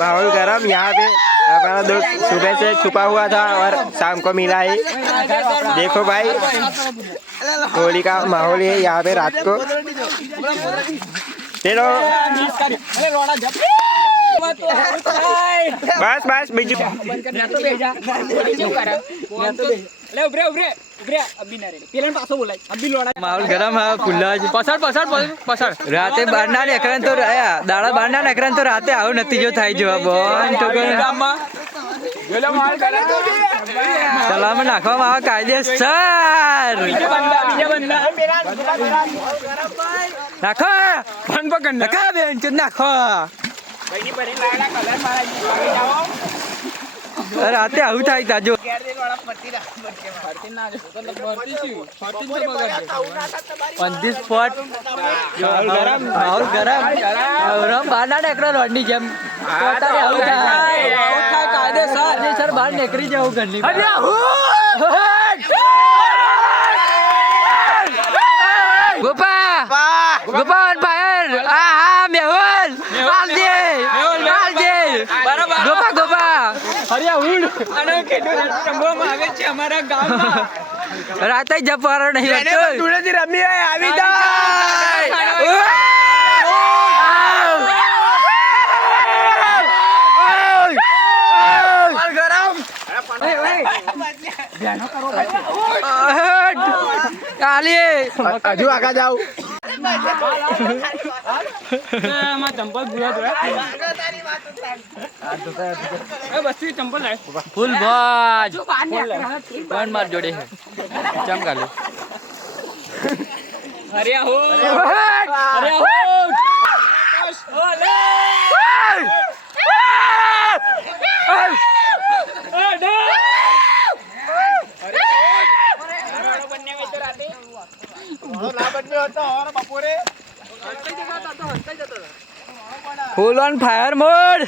माहौल गरम। यहाँ पे हमारा दोस्त सुबह से छुपा हुआ था और शाम को मिला है। देखो भाई होली का माहौल है यहाँ पे रात को। चलो बस बस बीजू माहौल गरम है खुला पसड़ पसड़ पसड़ राते बारना नेकरन तो दाड़ा बारना नेकरन तो राते आओ नतीजो थाई जो बोन तो सलाम नाखवा आवा कायदेसर नाखो फन पकड़ नाखा बेन चुन नाखो राते आऊ थाई ताजो माहौल गरम बारना नेकरा रोडनी जेम कायदेसर बाहर नेकरी जाऊ घरनी गोपा गोपा ऑन फायर मेहुल गोपा गोपा अरे हुड અને કેટલું ચંબોમાં આવે છે અમારા ગામમાં રાતે જપવારો નહીં હતો ધૂળેથી રમી આવી કાલી હજુ આગા જાવ फुल बाज कौन मार जोड़े है चमका लो अरे हो अरे हो फुल ऑन फायर मोड